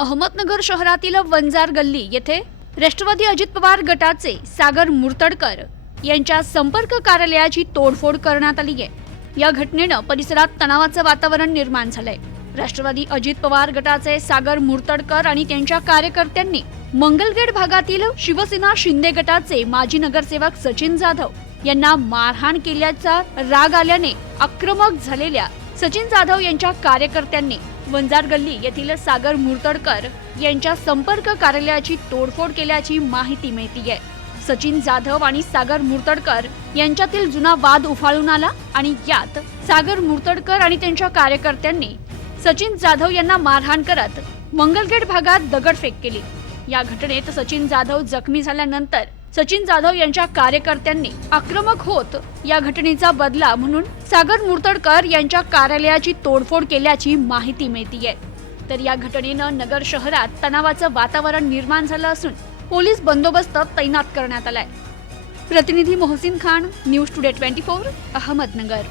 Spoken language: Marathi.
अहमदनगर शहरातील वंजार गल्ली येथे राष्ट्रवादी अजित पवार गटाचे सागर मुर्तडकर यांच्या संपर्क कार्यालयाची तोडफोड करण्यात आली आहे. या घटनेनं परिसरात तणावाचं वातावरण निर्माण झालंय. राष्ट्रवादी अजित पवार गटाचे सागर मुर्तडकर आणि त्यांच्या कार्यकर्त्यांनी मंगलगेड भागातील शिवसेना शिंदे गटाचे माजी नगरसेवक सचिन जाधव यांना मारहाण केल्याचा राग आल्याने आक्रमक झालेल्या सचिन जाधव यांच्या कार्यकर्त्यांनी वंजार गल्ली येथील सागर मुर्तडकर यांच्या संपर्क कार्यालयाची तोडफोड केल्याची माहिती मिळतीये. सचिन जाधव आणि सागर मुर्तडकर यांच्यातील जुना वाद उफाळून आला आणि यात सागर मुर्तडकर आणि त्यांच्या कार्यकर्त्यांनी सचिन जाधव यांना मारहाण करत मंगलगेट भागात दगडफेक केली. या घटनेत सचिन जाधव जखमी झाल्यानंतर सचिन जाधव यांच्या कार्यकर्त्यांनी आक्रमक होत या घटनेचा बदला म्हणून सागर मुर्तडकर यांच्या कार्यालयाची तोडफोड केल्याची माहिती मिळतीये. तर या घटनेनं नगर शहरात तणावाचं वातावरण निर्माण झालं असून पोलीस बंदोबस्त तैनात करण्यात आलाय. प्रतिनिधी Mohsin Khan news today twenty four Ahmednagar.